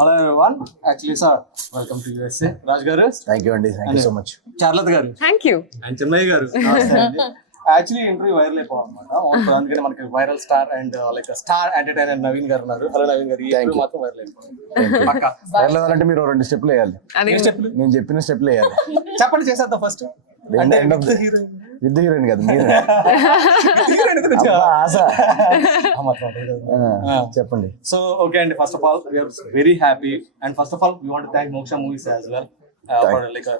Hello everyone, actually sir welcome to USA. Raj garu thank you అండి, thank you so much. Charlotte garu thank you and Chinnayya garu. Actually interview viral అయిపోవాలన్నమాట. అందుకని మనకి viral star and like star entertainer Naveen garu ఉన్నారు. Hello Naveen గారు, ఈ interview మాత్రం viral అయిపోవాలి పక్కా. వెళ్ళాలంటే మీరు 2 స్టెప్లు వేయాలి. నేను చెప్పిన స్టెప్లు వేయాలి. చెప్పండి, చేసేద్దాం ఫస్ట్. అంటే విత్ హీరోయిన్ కదా మీరు. ఆశ చెప్పండి. సో ఓకే అండి, first of all we are very happy and first of all we want thank Moksha movies as well. Like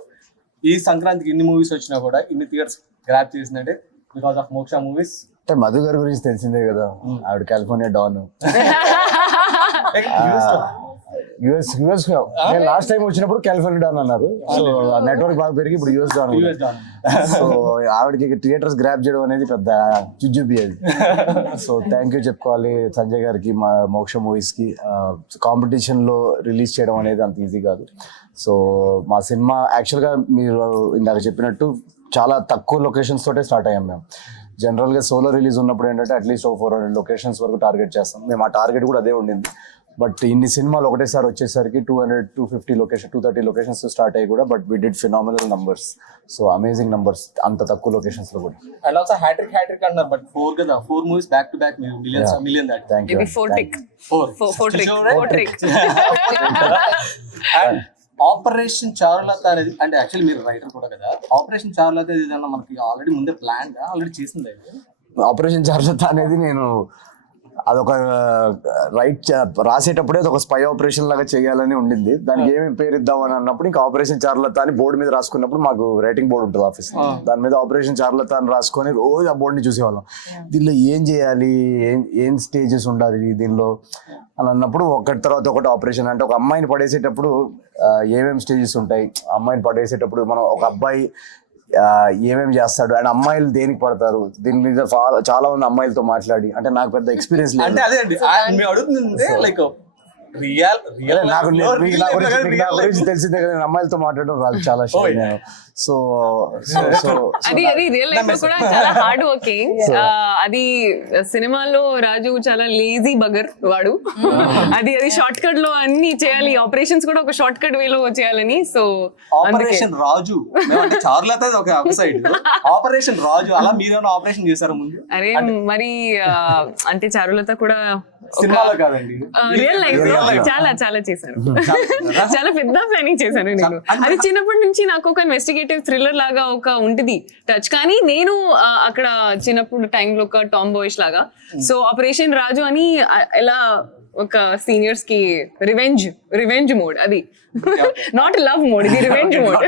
ఈ సంక్రాంతికి ఇన్ని మూవీస్ వచ్చినా కూడా ఇన్ని థియేటర్స్ గ్రాప్ చేసిందంటే బికాస్ ఆఫ్ మోక్ష మూవీస్. అంటే మధు గారి గురించి తెలిసిందే కదా, ఆవిడ కాలిఫోర్నియా డాన్. యుఎస్ నేను లాస్ట్ టైం వచ్చినప్పుడు కాలిఫోర్నియా డాన్ అన్నారు. సో నెట్వర్క్ బాగా పెరిగి ఇప్పుడు యుఎస్ డాన్. సో ఆవిడకి థియేటర్స్ గ్రాప్ చేయడం అనేది పెద్ద జుజుబి అది. సో థ్యాంక్ యూ చెప్పుకోవాలి సంజయ్ గారికి, మా మోక్ష మూవీస్ కి. కాంపిటీషన్ లో రిలీజ్ చేయడం అనేది అంత ఈజీ కాదు. సో మా సినిమా యాక్చువల్గా మీరు ఇందాక చెప్పినట్టు చాలా తక్కువ లొకేషన్స్ తోటే స్టార్ట్ అయ్యాం మేము. జనరల్గా సోలో రిలీజ్ ఉన్నప్పుడు ఏంటంటే అట్లీస్ట్ 400 లొకేషన్స్ వరకు టార్గెట్ చేస్తాం మేము. ఆ టార్గెట్ కూడా అదే ఉండింది. బట్ ఇన్ని సినిమాలు ఒకటేసారి వచ్చేసరికి 200-250 లొకేషన్ 230 లొకేషన్స్ స్టార్ట్ అయ్యి కూడా but we did phenomenal numbers. So amazing numbers అంత తక్కువ లొకేషన్స్ లో కూడా. అండ్ ఆల్సో హ్యాట్రిక్ అన్నారు. బట్ 4 కదా, 4 movies back to back million దాట్. Thank you. And operation Charulatha అనేది అంటే యాక్చువల్లీ మీరు రైటర్ కూడా కదా. ఆపరేషన్ చారులత ఏదైనా మనకి ఆల్రెడీ ముందే ప్లాన్ ఆల్రెడీ చేసింది. ఆపరేషన్ చారులత అనేది నేను అదొక రాసేటప్పుడే అది ఒక స్పై ఆపరేషన్ లాగా చేయాలని ఉండింది. దానికి ఏమి పేరు ఇద్దామని అన్నప్పుడు ఇంకా ఆపరేషన్ చారులత అని బోర్డు మీద రాసుకున్నప్పుడు మాకు రైటింగ్ బోర్డు ఉంటుంది ఆఫీస్, దాని మీద ఆపరేషన్ చారులత అని రాసుకొని రోజు ఆ బోర్డుని చూసేవాళ్ళం. దీనిలో ఏం చేయాలి, ఏం స్టేజెస్ ఉండాలి దీనిలో అని అన్నప్పుడు ఒకటి తర్వాత ఒకటి ఆపరేషన్. అంటే ఒక అమ్మాయిని పడేసేటప్పుడు ఏమేమి స్టేజెస్ ఉంటాయి, అమ్మాయిని పడేసేటప్పుడు మనం ఒక అబ్బాయి ఏమేమి చేస్తాడు అండ్ అమ్మాయిలు దేనికి పడతారు, దీని మీద చాలా మంది అమ్మాయిలతో మాట్లాడి, అంటే నాకు పెద్ద ఎక్స్పీరియన్స్ లేదు. నాకు గురించి తెలిసిందే కదా, నేను అమ్మాయిలతో మాట్లాడడం రాదు చాలా. సో అది రియల్ లైఫ్ లో కూడా చాలా హార్డ్ వర్కింగ్. అది సినిమాలో రాజు చాలా లేజీ బగర్ వాడు. అది షార్ట్ కట్ లో అన్ని చేయాలి, ఆపరేషన్స్ కూడా ఒక షార్ట్ కట్ వేలో చేయాలని. సో ఆపరేషన్ రాజు చారులత ఒక సైడ్, ఆపరేషన్ రాజు అలా మీరేమైనా ఆపరేషన్ చేశారు ముందు? అరే మరి అంటే చారులత కూడా సినిమాలో కాదండి, రియల్ లైఫ్ లో చాలా చాలా చేశాను. చాలా పెద్ద ప్లానింగ్ చేశాను నేను. అది చిన్నప్పటి నుంచి నాకు ఒక ఇన్వెస్టిగేటివ్ థ్రిల్లర్ లాగా ఒక ఉంటుంది టచ్. కానీ నేను అక్కడ చిన్నప్పుడు టైంలో ఒక టామ్ బాయ్స్ లాగా. సో ఆపరేషన్ రాజు అని ఎలా ఒక సీనియర్స్ కి రివెంజ్ మోడ్, అది నాట్ లవ్ మోడ్, ఇది రివెంజ్ మోడ్.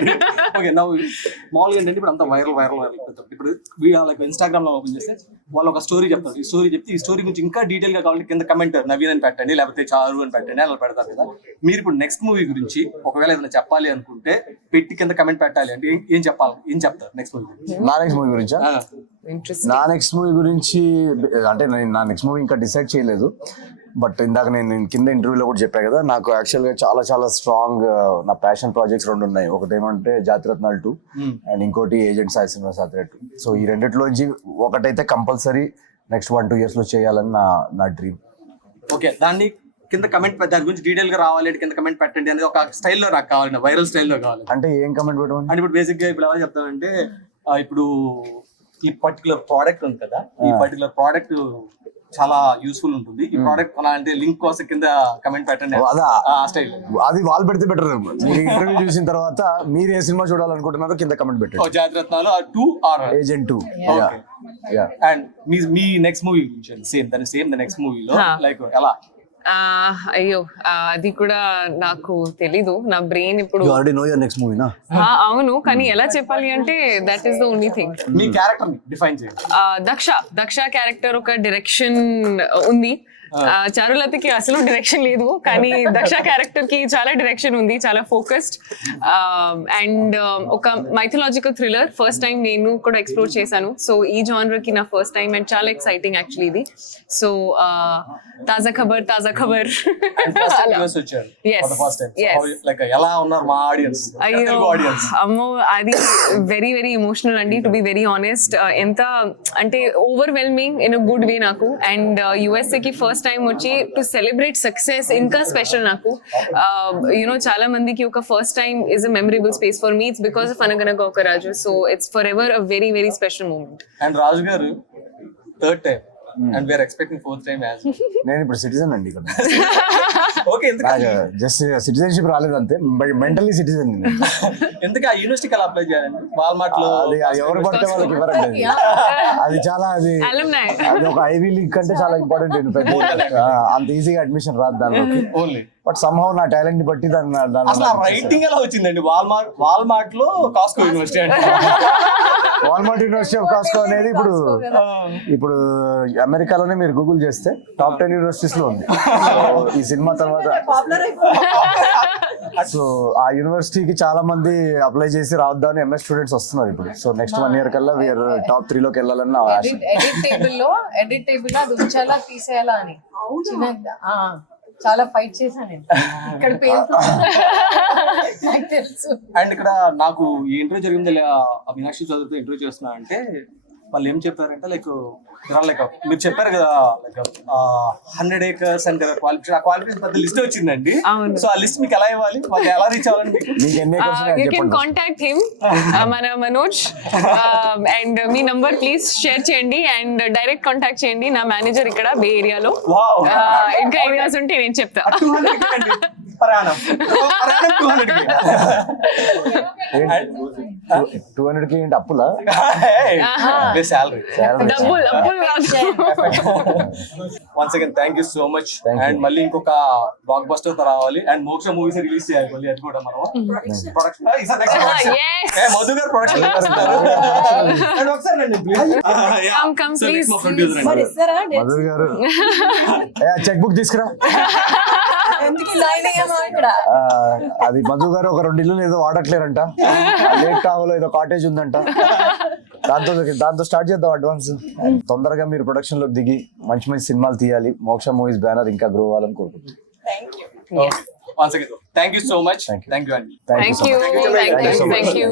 ఓకే, నౌ మామూలుగా ఏంటంటే ఇప్పుడు అంతా వైరల్ ఇప్పుడు లైక్ ఇన్స్టాగ్రామ్ లో ఓపెన్ చేస్తే వాళ్ళు ఒక స్టోరీ చెప్తారు. ఈ స్టోరీ చెప్తే ఈ స్టోరీ గురించి ఇంకా డీటెయిల్ గా కావాలి కింద కమెంట్ నవీన్ అని పెట్టండి, లేకపోతే చారు అని పెట్టండి, అలా పెడతారు కదా. మీరు ఇప్పుడు నెక్స్ట్ మూవీ గురించి ఒకవేళ ఏదైనా చెప్పాలి అనుకుంటే పెట్టి కింద కమెంట్ పెట్టాలి అంటే ఏం చెప్పాలి, ఏం చెప్తారు నెక్స్ట్ మూవీ గురించి? నా నెక్స్ట్ మూవీ గురించి అంటే నా నెక్స్ట్ మూవీ ఇంకా డిసైడ్ చేయలేదు. బట్ ఇందాక నేను కింద ఇంటర్వ్యూలో కూడా చెప్పాను కదా, నాకు యాక్చువల్గా చాలా చాలా స్ట్రాంగ్ నా ప్యాషన్ ప్రాజెక్ట్స్ 2 ఉన్నాయి. ఒకటి ఏమంటే జాతిరత్నాలు 2 అండ్ ఇంకోటి ఏజెంట్ సాయి శ్రీనివాస్ 2. సో ఈ రెండిట్లోంచి ఒకటైతే కంపల్సరీ నెక్స్ట్ 1-2 years లో చేయాలని నా డ్రీమ్. ఓకే, దాన్ని కింద కమెంట్ దాని గురించి డీటెయిల్ గా రావాలి కింద కమెంట్ పెట్టండి అనేది ఒక స్టైల్లో నాకు కావాలి, వైరల్ స్టైల్లో కావాలి. అంటే ఏం కమెంట్ పెట్టమని అంటే ఇప్పుడు బేసిక్ గా ఇప్పుడు ఎలా చెప్తానంటే ఇప్పుడు ఈ పర్టికులర్ ప్రోడక్ట్ ఉంది కదా, ఈ పర్టికులర్ ప్రోడక్ట్ చాలా యూస్ఫుల్ ఉంటుంది, ఈ ప్రోడక్ట్ అంటే లింక్ కోసం కింద కమెంట్ పెట్టండి. స్టైల్ అది వాళ్ళు పెడితే బెటర్. మీరు ఇంటర్వ్యూ చూసిన తర్వాత మీరు ఏ సినిమా చూడాలనుకుంటున్నారో కింద కమెంట్ పెట్టండి. జాతిరత్నాలు 2 are agent 2. And me next movie same next మూవీలో లైక్ ఎలా? అయ్యో అది కూడా నాకు తెలీదు. నా బ్రెయిన్ ఇప్పుడు అవును, కానీ ఎలా చెప్పాలి అంటే that is the only thing. Me character define చేయండి. దక్ష క్యారెక్టర్ ఒక డైరెక్షన్ ఉంది. చారులతకి అసలు డైరెక్షన్ లేదు, కానీ దక్ష క్యారెక్టర్ కి చాలా డైరెక్షన్ ఉంది, చాలా ఫోకస్డ్. అండ్ ఒక మైథలాజికల్ థ్రిల్లర్ ఫస్ట్ టైం నేను కూడా ఎక్స్ప్లోర్ చేశాను. సో ఈ జానర్ కి నా ఫస్ట్ టైం అండ్ చాలా ఎక్సైటింగ్ యాక్చువల్లీ ఇది. సో తాజా ఖబర్ అయ్యో అమ్మో, అది వెరీ వెరీ ఎమోషనల్ అండి, టు బి వెరీ ఆనెస్ట్. ఎంత అంటే overwhelming in a good way నాకు. అండ్ యుఎస్ఏ కి ఫస్ట్ ఫస్ట్ టైం వచ్చి టు సెలబ్రేట్ సక్సెస్ ఇంకా స్పెషల్ నాకు. యూనో చాలా మందికి ఒక first time is a memorable space. For me it's because of Anaganaga Oka Raju. So it's forever a very very special moment. And Raju garu third time and we are expecting fourth time as. నేను ఇప్పుడు citizen అండి ఇక్కడ. Okay, just citizenship రాలేదు అంతే, mentally citizen. ఎందుకు ఆ యూనివర్సిటీకి అలా అప్లై చేయాలండి? వాల్మార్ట్ లో అది ఎవరు పడితే వాళ్ళకి ఇవ్వరండి. అది చాలా అది ఒక ఐవీ లీగ్ కంటే చాలా ఇంపార్టెంట్. అంత ఈజీగా అడ్మిషన్ రాదు దానిలోకి. ఓన్లీ బట్ సమ్హౌ నా టాలెంట్ ని బట్టి అసలు ఆ రైటింగ్ ఎలా వచ్చిందండి? వాల్మార్ట్ లో కాస్కో యూనివర్సిటీ అంటే వాల్మార్ట్ యూనివర్సిటీ ఆఫ్ కాస్కో అనేది ఇప్పుడు అమెరికాలోనే మీరు గూగుల్ చేస్తే టాప్ 10 యూనివర్సిటీస్ లో ఉంది. సో ఈ సినిమా తర్వాత సో ఆ యూనివర్సిటీకి చాలా మంది అప్లై చేసి రావద్దామని ఎంఎస్ స్టూడెంట్స్ వస్తున్నారు ఇప్పుడు. సో నెక్స్ట్ 1 year కల్లా వీఆర్ టాప్ 3 లోకి వెళ్ళాలని నా ఆశ. ఎడిట్ టేబుల్ లో అది ఉంచాలా తీసేయాలా అని చాలా ఫైట్ చేశాను నేను ఇక్కడ నాకు తెలుసు. అండ్ ఇక్కడ నాకు ఈ ఇంటర్వ్యూ జరిగింది మీనాక్షి చదువుతూ ఇంటర్వ్యూ చేస్తున్నా అంటే వాళ్ళు ఏం చెప్పారంటే లైక్ మీరు చెప్పారు కదా లైక్ 100 acres అండ్ క్వాలిఫికేషన్, ఆ క్వాలిఫికేషన్ పెద్ద లిస్ట్ వచ్చిందండి. సో ఆ లిస్ట్ మీకు ఎలా ఇవ్వాలి, వాళ్ళు ఎలా రీచ్ అవ్వాలండి? మీకు ఎన్ని యూ కెన్ కాంటాక్ట్ హిమ్, మన Manoj, and me number please share చేయండి అండ్ డైరెక్ట్ కాంటాక్ట్ చేయండి. నా మేనేజర్ ఇక్కడ బే ఏరియాలో. ఇంకా ఏరియాస్ ఉంటే నేను చెప్తా. 200 ఏంటి అప్పులా? శాలరీ. డబ్బులు once again thank you so much. And మళ్ళీ ఇంకొక బ్లాక్ బస్టర్ తో రావాలి అండ్ మోక్ష మూవీస్ రిలీజ్ చేయాలి మళ్ళీ. అది కూడా మనం ప్రొడక్షన్ మధు గారు ప్రొడక్షన్ మధు గారు చెక్ బుక్ తీసుకురా. అది మధు గారు ఒక 2 ఇల్లు ఏదో వాడట్లేరంట, లేట్ టావలో ఏదో కాటేజ్ ఉందంట, దాంతో స్టార్ట్ చేద్దాం అడ్వాన్స్. తొందరగా మీరు ప్రొడక్షన్ లో దిగి మంచి మంచి సినిమాలు తీయాలి. మోక్ష మూవీస్ బ్యానర్ ఇంకా గ్రో అవ్వాలని కోరుకుంటున్నాను. Thank you so much. Thank you అండి. Thank you.